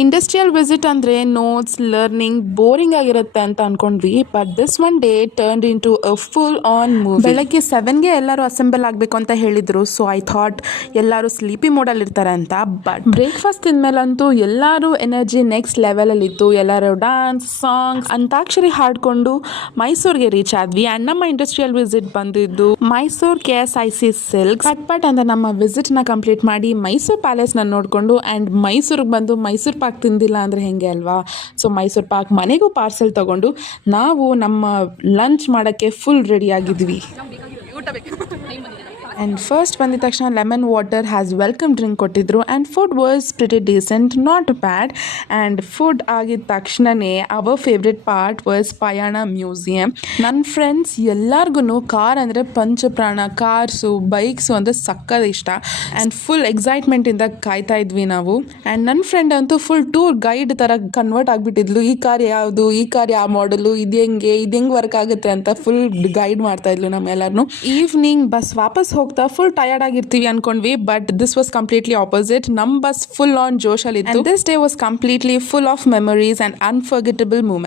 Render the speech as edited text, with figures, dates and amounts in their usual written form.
Industrial visit ಅಂದರೆ notes learning boring ಆಗಿರುತ್ತೆ ಅಂತ ಅನ್ಕೊಂಡ್ವಿ, but this one day turned into a full on movie. ಬೆಳಗ್ಗೆ 7ಗೆ ಎಲ್ಲರೂ ಅಸೆಂಬಲ್ ಆಗಬೇಕು ಅಂತ ಹೇಳಿದ್ರು, ಸೊ ಐ ಥಾಟ್ ಎಲ್ಲರೂ ಸ್ಲೀಪಿ ಮೋಡಲ್ಲಿ ಇರ್ತಾರೆ ಅಂತ. ಬಟ್ ಬ್ರೇಕ್ಫಾಸ್ಟ್ ತಿಂದ್ಮೇಲಂತೂ ಎಲ್ಲರೂ ಎನರ್ಜಿ ನೆಕ್ಸ್ಟ್ ಲೆವೆಲಲ್ಲಿ ಇತ್ತು. ಎಲ್ಲರೂ ಡಾನ್ಸ್, ಸಾಂಗ್ಸ್, ಅಂತಾಕ್ಷರಿ ಹಾಡ್ಕೊಂಡು ಮೈಸೂರಿಗೆ ರೀಚ್ ಆದ್ವಿ. ಆ್ಯಂಡ್ ನಮ್ಮ ಇಂಡಸ್ಟ್ರಿಯಲ್ ವಿಸಿಟ್ ಬಂದಿದ್ದು ಮೈಸೂರು KSIC ಸಿಲ್ಕ್ಸ್. ಪಟ್ ಅಂತ ನಮ್ಮ ವಿಸಿಟ್ನ ಕಂಪ್ಲೀಟ್ ಮಾಡಿ ಮೈಸೂರು ಪ್ಯಾಲೇಸ್ನ ನೋಡಿಕೊಂಡು ಆ್ಯಂಡ್ ಮೈಸೂರಿಗೆ ಬಂದು ಮೈಸೂರು ಪಾಕ್ ತಿಂದಿಲ್ಲ ಅಂದರೆ ಹೆಂಗೆ ಅಲ್ವಾ. ಸೊ ಮೈಸೂರು ಪಾಕ್ ಮನೆಗೂ ಪಾರ್ಸೆಲ್ ತೊಗೊಂಡು ನಾವು ನಮ್ಮ ಲಂಚ್ ಮಾಡೋಕ್ಕೆ ಫುಲ್ ರೆಡಿ ಆಗಿದ್ವಿ. ಆ್ಯಂಡ್ ಫಸ್ಟ್ ಬಂದಿದ ತಕ್ಷಣ lemon water has welcome drink ಕೊಟ್ಟಿದ್ರು. And food was pretty decent, not bad. And food ಆಗಿದ ತಕ್ಷಣವೇ our favourite part was Payana museum. ನನ್ನ ಫ್ರೆಂಡ್ಸ್ ಎಲ್ಲರಿಗೂ ಕಾರ್ ಅಂದರೆ ಪಂಚಪ್ರಾಣ. ಕಾರ್ಸು ಬೈಕ್ಸು ಅಂದರೆ ಸಕ್ಕದ ಇಷ್ಟ. ಆ್ಯಂಡ್ ಫುಲ್ ಎಕ್ಸೈಟ್ಮೆಂಟಿಂದ ಕಾಯ್ತಾ ಇದ್ವಿ ನಾವು. ಆ್ಯಂಡ್ ನನ್ನ ಫ್ರೆಂಡ್ ಅಂತೂ ಫುಲ್ ಟೂರ್ ಗೈಡ್ ಥರ ಕನ್ವರ್ಟ್ ಆಗಿಬಿಟ್ಟಿದ್ಲು. ಈ ಕಾರ್ ಯಾವುದು, ಈ ಕಾರ್ ಯಾವ ಮಾಡಲು, ಇದು ಹೆಂಗೆ ವರ್ಕ್ ಆಗುತ್ತೆ ಅಂತ ಫುಲ್ ಗೈಡ್ ಮಾಡ್ತಾ ಇದ್ಲು ನಮ್ಮೆಲ್ಲರೂ. ಈವ್ನಿಂಗ್ ಬಸ್ ವಾಪಸ್ ಹೋಗ್ತಾ ಫುಲ್ ಟಯರ್ಡ್ ಆಗಿರ್ತೀವಿ ಅನ್ಕೊಂಡ್ವಿ, but this was completely opposite. ನಮ್ಮ ಬಸ್ ಫುಲ್ ಆನ್ ಜೋಶಲ್ಲಿ ಇತ್ತು. This day was completely full of memories and unforgettable moments.